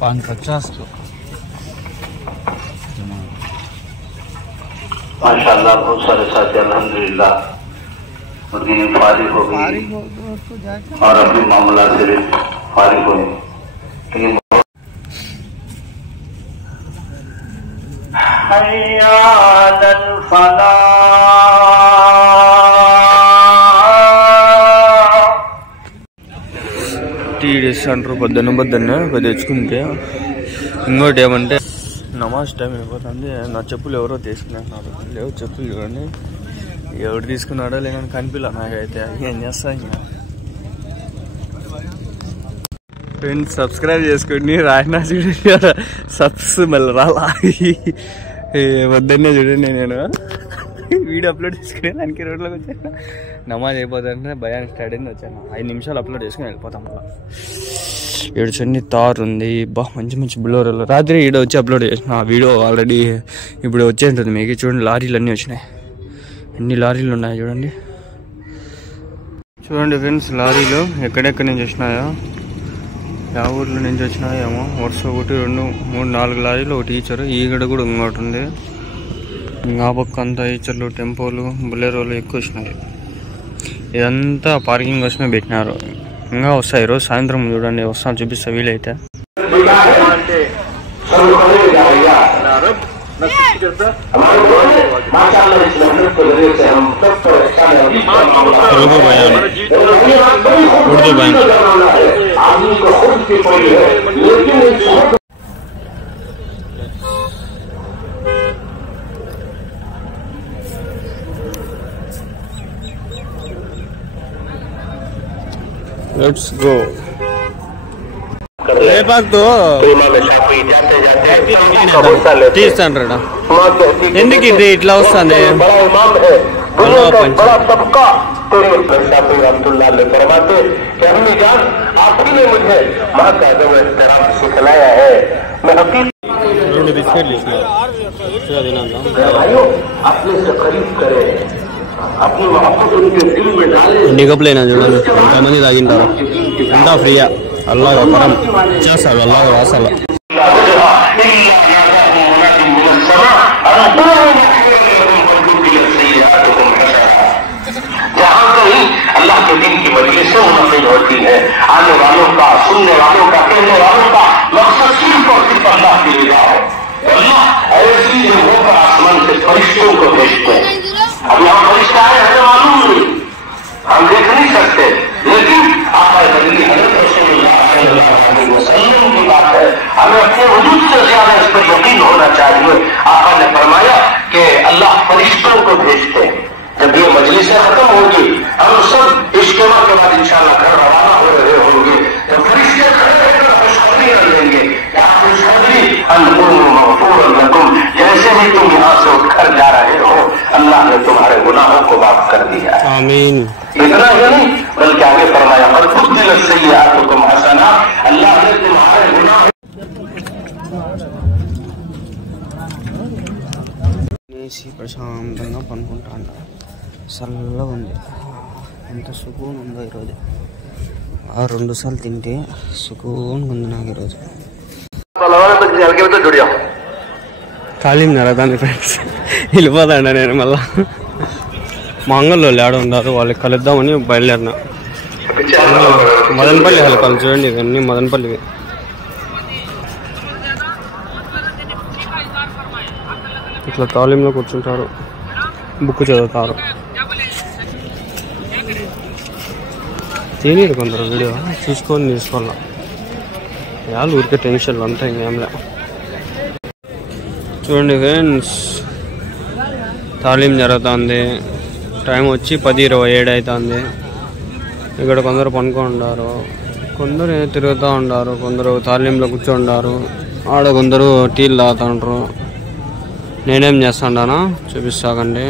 550 को माशाअल्लाह बहुत सारे साथी अल्हम्दुलिल्लाह मुर्गी फारिग हो गई और अपने मामला से फारिग हुए। लेकिन हय्या अलल फलाह టీ చేస్తుంటారు పొద్దున్నే కొద్ది తెచ్చుకుంటే. ఇంకోటి ఏమంటే నమాజ్ టైం అయిపోతుంది. నా చెప్పులు ఎవరో తీసుకున్నారు, లేవు చెప్పులు చూడండి. ఎవరు తీసుకున్నాడో లేదని కనిపించలే నాకైతే. ఏం చేస్తా ఇంకా ఫ్రెండ్స్, సబ్స్క్రైబ్ చేసుకోండి. రాయినా చూడండి సబ్స్ మళ్ళీ రాలా. వద్దన్నే చూడండి, నేను వీడియో అప్లోడ్ చేసుకుని దానికి రోడ్లోకి వచ్చాను. నమాజ్ అయిపోతుంటే భయానికి స్టార్ట్ అయింది, వచ్చాను. 5 నిమిషాలు అప్లోడ్ చేసుకుని వెళ్ళిపోతాం. మళ్ళీ ఈడ చెన్ని తార్ ఉంది, మంచి మంచి బులోరోలు. రాత్రి ఈడ వచ్చి అప్లోడ్ చేసిన వీడియో ఆల్రెడీ ఇప్పుడు వచ్చే ఉంటుంది మీకు. చూడండి లారీలు అన్నీ వచ్చినాయి, ఎన్ని లారీలు ఉన్నాయి చూడండి. చూడండి ఫ్రెండ్స్, లారీలు ఎక్కడెక్కడి నుంచి వచ్చినాయో, యా ఊర్ల నుంచి వచ్చినాయేమో. వరుస 1 2 3 4 లారీలు, ఒకటి ఈచరు. ఈగడ కూడా ఇంకోటి ఉంది. ఇంకా పక్క అంతా ఈచర్లు, టెంపోలు, బులెరోలు ఎక్కువ వచ్చినాయి. ఇదంతా పార్కింగ్ కోసమే పెట్టినారు. ఇంకా వస్తాయి ఈరోజు సాయంత్రం చూడండి, వస్తాను చూపిస్తా వీలైతే. తెలుగు భయాలు, ఉర్దూ భయం. Let's go. తీస్తాండ్రా ఎందుకు ఇది ఇట్లా వస్తుంది? రెండు బిస్కెట్లు ఎన్ని కప్పులు అయినా చూడండి, ఎంతమంది తాగింటారు. అంతా ఫ్రీయా, అల్లాగా పరం చేస్తాడు, అల్లాగా రాసాల. अल्लाह के दिन की मजलिसें मुनक़िद होती है। आने वालों का, सुनने वालों का, कहने वालों का मकसद सिर्फ और सिर्फ अल्लाह की रिज़ा है। अल्लाह ऐसी जगहों पर आसमान से फरिश्तों को भेजते हैं। अब यहाँ फरिश्ता आए हमें मालूम नहीं, हम देख नहीं सकते, लेकिन आका नबी हज़रत रसूलुल्लाह सल्लल्लाहु अलैहि वसल्लम की बात है, हमें अपने वजूद से ज्यादा इस पर यकीन होना चाहिए। आका ने फरमाया कि अल्लाह फरिश्तों को भेजते हैं। जब ये मजलिसें खत्म होगी, हम सब इज्तिमा के बाद इंशाअल्लाह घर रवाना हो रहे होंगे, जब फरिश्ते खड़े होकर खुशखबरी कर देंगे, क्या खुशखबरी, जैसे ही तुम यहाँ से उठकर जा रहे हो, अल्लाह ने तुम्हारे गुनाहों को माफ कर दिया है। आमीन। इतना ही नहीं, बल्कि आगे फरमाया तुम हसना, अल्लाह ने तुम्हारे गुनाह ప్రశాంతంగా పనుకుంటా. చల్లగా ఉంది, ఎంత సుకూన్ ఉందో ఈరోజు. 2 సార్లు తింటే సుకూన్గా ఉంది నాకు ఈరోజు. ఖాళీ నరదాన్ని ఫ్రెండ్స్, వెళ్ళిపోతాండ నేను మళ్ళా. మా అంగల్లో ఆడ ఉన్నారు, వాళ్ళకి కలుద్దామని బయలుదేరిన. మదనపల్లి హెల్పాలి చూడండి, ఇవన్నీ మదనపల్లివి. ఇట్లా తాలీంలో కూర్చుంటారు, బుక్ చదువుతారు. తినేరు కొందరు, వీడియో చూసుకొని తీసుకోవాలా. వాళ్ళు ఊరికే టెన్షన్లు అంతా ఇంకేంలే. చూడండి ఫ్రెండ్స్, తాలీం జరుగుతుంది. టైం వచ్చి 10:27 అవుతుంది. ఇక్కడ కొందరు పనుకుంటారు, కొందరు తిరుగుతూ ఉంటారు, కొందరు తాలీంలో కూర్చుంటారు, ఆడ కొందరు టీలు తాగుతుంటారు. నేనేం చేస్తాను చూపిస్తాకండి.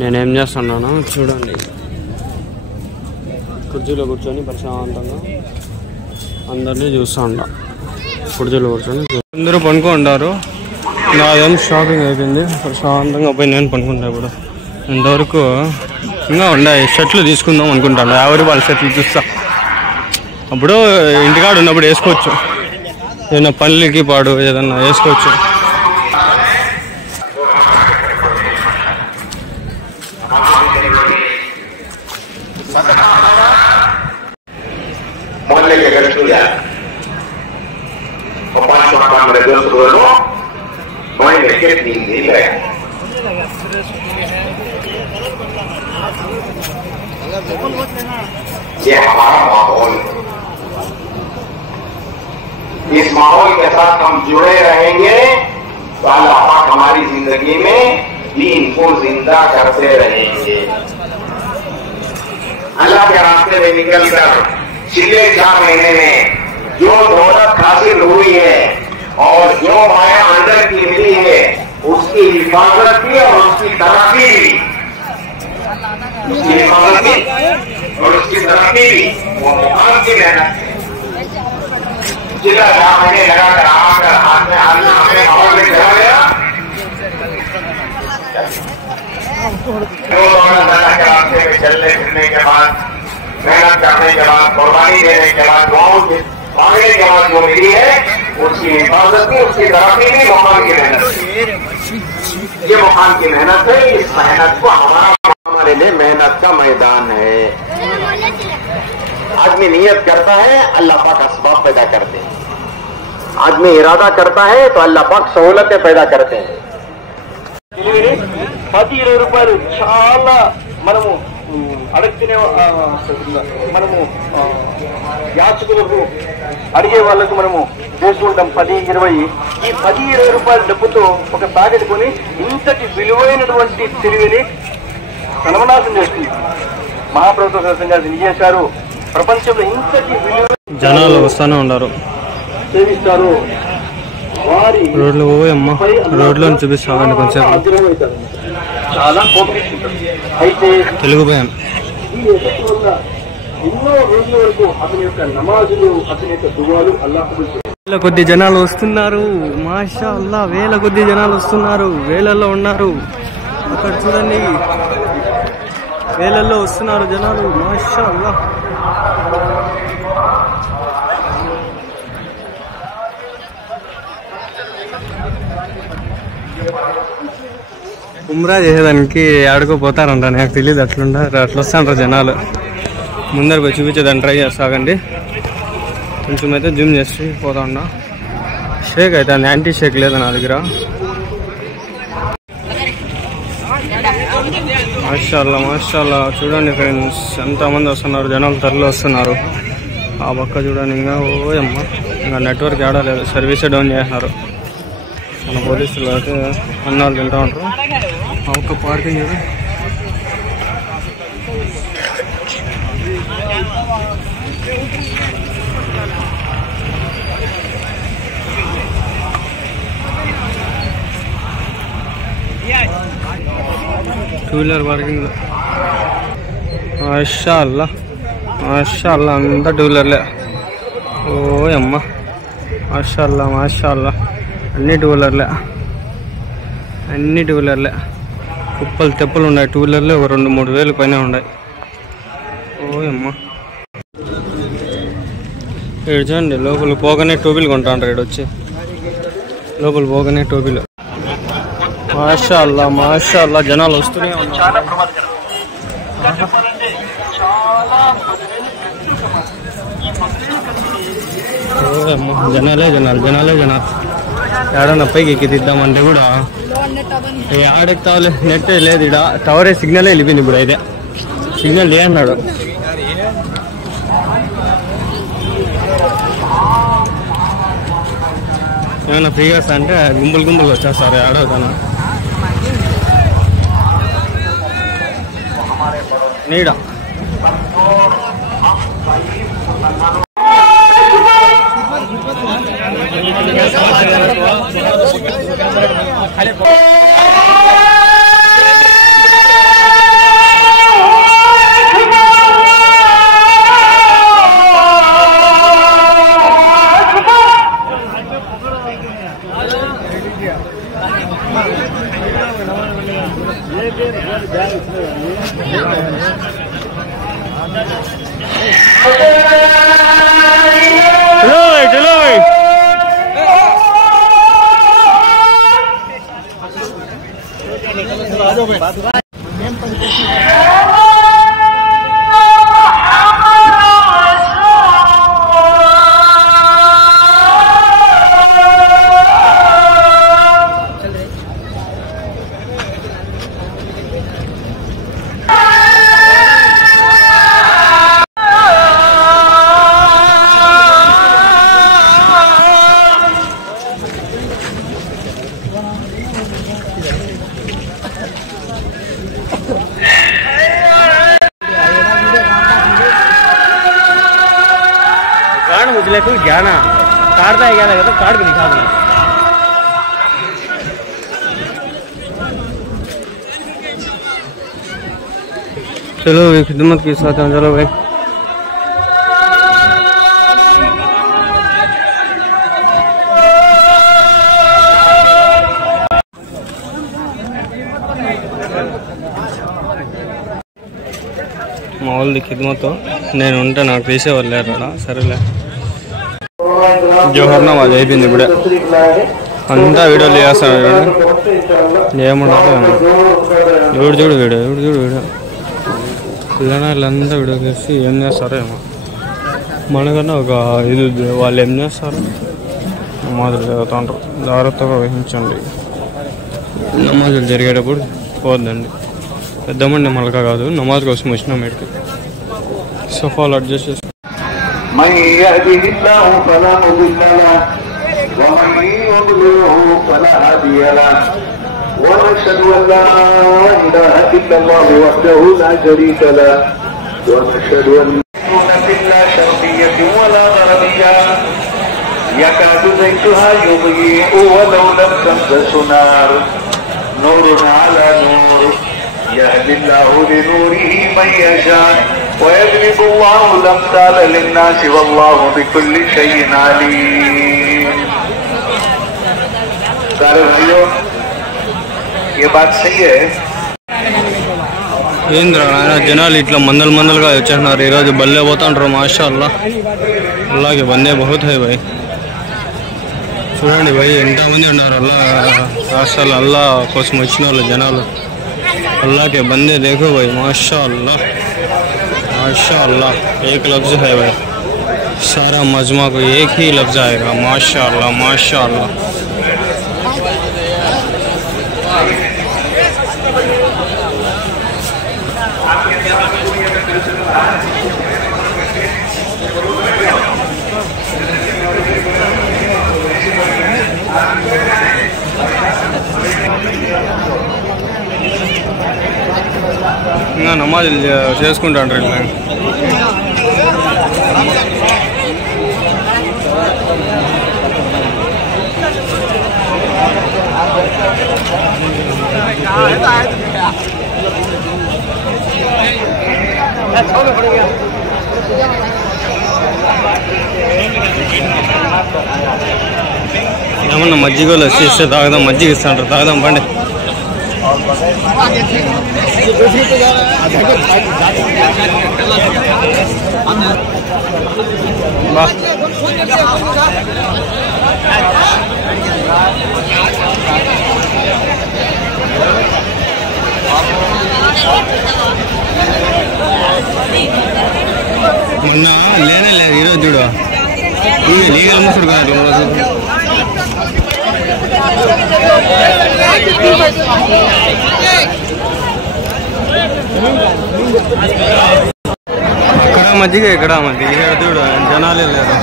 నేనేం చేస్తున్నాను చూడండి. కుర్చీలో కూర్చొని ప్రశాంతంగా అందరినీ చూస్తూ ఉంటా. కుర్చీలో కూర్చొని అందరూ పనుకుంటారు. నాదేం షాపింగ్ అయిపోయింది, ప్రశాంతంగా పోయి నేను పనుకుంటా. ఇప్పుడు ఇంతవరకు ఇంకా ఉన్నాయి. షర్ట్లు తీసుకుందాం అనుకుంటాను, ఎవరి వాళ్ళ షర్ట్లు చూస్తా. అప్పుడు ఇంటికాడ ఉన్నప్పుడు వేసుకోవచ్చు. ఏదైనా పనులకి పాడు ఏదన్నా వేసుకోవచ్చు. मोहल्ले के घर छू लिया और 5 मकान मेरे दोस्त बोलो महीने के 3 दिन गए। ये हमारा माहौल, इस माहौल के साथ हम जुड़े रहेंगे तो अल्लाह पाक हमारी जिंदगी में दीन को जिंदा करते रहेंगे। अल्लाह के रास्ते में निकलकर पिछले 4 महीने में जो दौलत हासिल हुई है और जो माया अंदर की मिली है उसकी हिफाजत की और उसकी तरक्की भी, उसकी हिफाजत की और उसकी तरक्की भी वो मुकाम की मेहनत है। पिछला 4 महीने लगाकर आकर हाथ में हमें माहौल में चला गया। अल्लाह के रास्ते में चलने फिरने के बाद, मेहनत करने के बाद, कुर्बानी देने के बाद, दुआओं के मांगने के बाद जो मिली है उसकी हिफाजत की, उसकी तरक्की भी मुकाम की मेहनत है। ये मुकाम की मेहनत है। इस मेहनत को हमारे लिए मेहनत का मैदान है। आदमी नियत करता है, अल्लाह पाक असबाब पैदा करते हैं। आदमी इरादा करता है तो अल्लाह पाक सहूलतें पैदा करते हैं। 10-20 రూపాయలు చాలా మనము అడుగుతునే మనము యాచకులకు అడిగే వాళ్ళకు మనము చేసుకుంటాం 10-20. ఈ 10-20 రూపాయల డబ్బుతో ఒక ప్యాకెట్ కొని ఇంతటి విలువైనటువంటి తెలివిని సర్వనాశనం చేస్తుంది. మహాప్రభుత్వ సత్యంగా చేశారు. ప్రపంచంలో ఇంతటి విలువ జనాలు వస్తూనే ఉన్నారు. సేవిస్తారు. వారి రోడ్లు పోయమ్మ, రోడ్లో చూపిస్తామండి కొంచెం. చాలా కోపగించుకుంటారు. అయితే తెలుగు భయం ఎన్నో రోజుల వరకు అతని యొక్క నమాజులు, అతని యొక్క దువాలు అల్లాహ్ వేల కొద్ది జనాలు వస్తున్నారు. మాషా అల్లా, వేల కొద్ది జనాలు వస్తున్నారు. వేలల్లో ఉన్నారు. అక్కడ చూడండి, వేలల్లో వస్తున్నారు జనాలు. మాషా అల్లా. ఉమ్రా చేసేదానికి ఆడుకోపోతారంట. నాకు తెలియదు, అట్లా వస్తాంటారు జనాలు. ముందర పోయి చూపించేదాన్ని ట్రై చేస్తాగండి. కొంచెం అయితే జిమ్ చేసి పోతా ఉన్నా. షేక్ అయితే అది యాంటీ షేక్ లేదా నా దగ్గర. మాషాల్లా మాషాల్లా. చూడండి ఫ్రెండ్స్, ఎంతమంది వస్తున్నారు జనాలు, తరలి వస్తున్నారు. ఆ పక్క చూడండి. ఇంకా ఓయమ్మ, ఇంకా నెట్వర్క్ ఆడలేదు, సర్వీసే డౌన్ చేస్తున్నారు. మన పోలీసులు అయితే అన్నాలు తింటూ ఉంటారు. ఆ ఒక్క పార్కింగ్ ఇది. Two wheeler parking. మాషా అల్లా మాషా అల్లా, అంతా టూ వీలర్లే. ఓ అమ్మ, మాషా అల్లా మాషా అల్లా. అన్ని టూ వీలర్లే, అన్ని టూ వీలర్లే. కుప్పలు తెప్పలు ఉన్నాయి. టూ వీలర్లే ఒక 2-3 వేలు పైన ఉన్నాయి. ఓ అమ్మ, ఇక్కడ చూడండి. లోపల పోగానే టోపీలు కొంటా ఉంటారు. ఇక్కడ వచ్చి లోపల పోగానే టోపీలు. మాషా అల్లా మాషా అల్లా, జనాలు వస్తూనే ఉన్నారు. జనాలే జనాలు, జనాలే జనాలు. ఏడన్నా పైకి ఎక్కి తిద్దామంటే కూడా ఆడెక్తావులే, నెట్ లేదు. ఇక్కడ టవరే సిగ్నలే వెళ్ళిపోయింది. ఇప్పుడు అయితే సిగ్నల్ లే అన్నాడు. ఏమన్నా ఫ్రీగా అంటే గుంపులు గుంపులు వచ్చేస్తారు. ఆడవుతాను నీడ. Allah मेरे को ज्ञान काटता है क्या लगा तो काट के दिखा दूँ। चलो भाई खिदमत के साथ हैं, चलो भाई। మామూలు ఖిద్మత్ నేను ఉంటా, నాకు తీసేవాళ్ళు లేరా? సరేలే. జోహర్ నమాజ్ అయిపోయింది ఇప్పుడే, అంతా వీడియోలు చేస్తాడు. ఏముండదు చూడు చూడు వీడియో, చూడు చూడు వీడియో. పిల్లలంతా వీడియో చేసి ఏం చేస్తారో ఏమో. మనకన్నా ఒక ఇది వాళ్ళు ఏం చేస్తారు, నమాజులు చదువుతుంటారు. జాగ్రత్తగా వహించండి, నమాజులు జరిగేటప్పుడు పోద్దండి. పెద్దమండి మలక కాదు, నమాజ్ కోసం వచ్చినాం వీడికి. సోఫాలు అడ్జస్ట్ చేసి من يهده الله فلا مضل له ومن يضلله فلا هادي له ونشهد ان لا اله الا الله وحده لا شريك له ونشهد ان لا شرقيه ولا غربيه يكاد زيتها يضيء ولو لم تمسس نار نور على نور يهدي الله لنوره من يشاء ويضرب الله الأمثال للناس والله بكل شيء عليم. सारे भाइयों ये बात सही है. ఏంద్రా జనాలు ఇట్లా మందలుగా వచ్చేస్తున్నారు ఈరోజు. బల్లే పోతుంటారు మాషా అల్లా. అల్లాకి బందే బహుత్ హై భాయ్. చూడండి భాయ్ ఎంతమంది ఉన్నారు. అసలు అల్లా కోసం వచ్చిన వాళ్ళు జనాలు. అల్లాకే బందే देखो भाई माशा अल्लाह माशा अल्लाह. एक लफ्ज़ है भाई, सारा मजमा को एक ही लफ्ज़ आएगा माशा अल्लाह माशा अल्लाह. ఇంకా నమాజులు చేసుకుంటాండ్రు ఇలా. ఏమన్నా మజ్జిగలు వచ్చేస్తే తాగదాం, మజ్జిగ ఇస్తాంటారు తాగదాం పండి. మొన్న లేనే లేదు, ఈరోజు చూడు లీగల్ ముసుడు కాదు. ఇక్కడ మజ్జిగ చూడు జనాలే లేరు.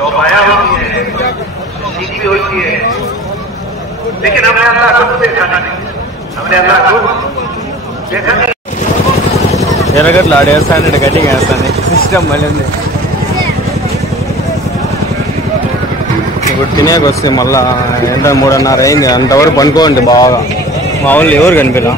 चौपाया होती है, सीख भी होती है, लेकिन हमने अल्लाह को देखा नहीं. हमने अल्लाह को देखा नहीं. ఎరగట్లు ఆడేస్తాను, కటింగ్ వేస్తాను. సిస్టమ్ మళ్ళీ ఉంది. ఇప్పుడు తినేకి వస్తే మళ్ళీ ఎంత 3:30 అయింది. అంతవరకు పనుకోండి బాగా. మా వాళ్ళు ఎవరు కనిపించా.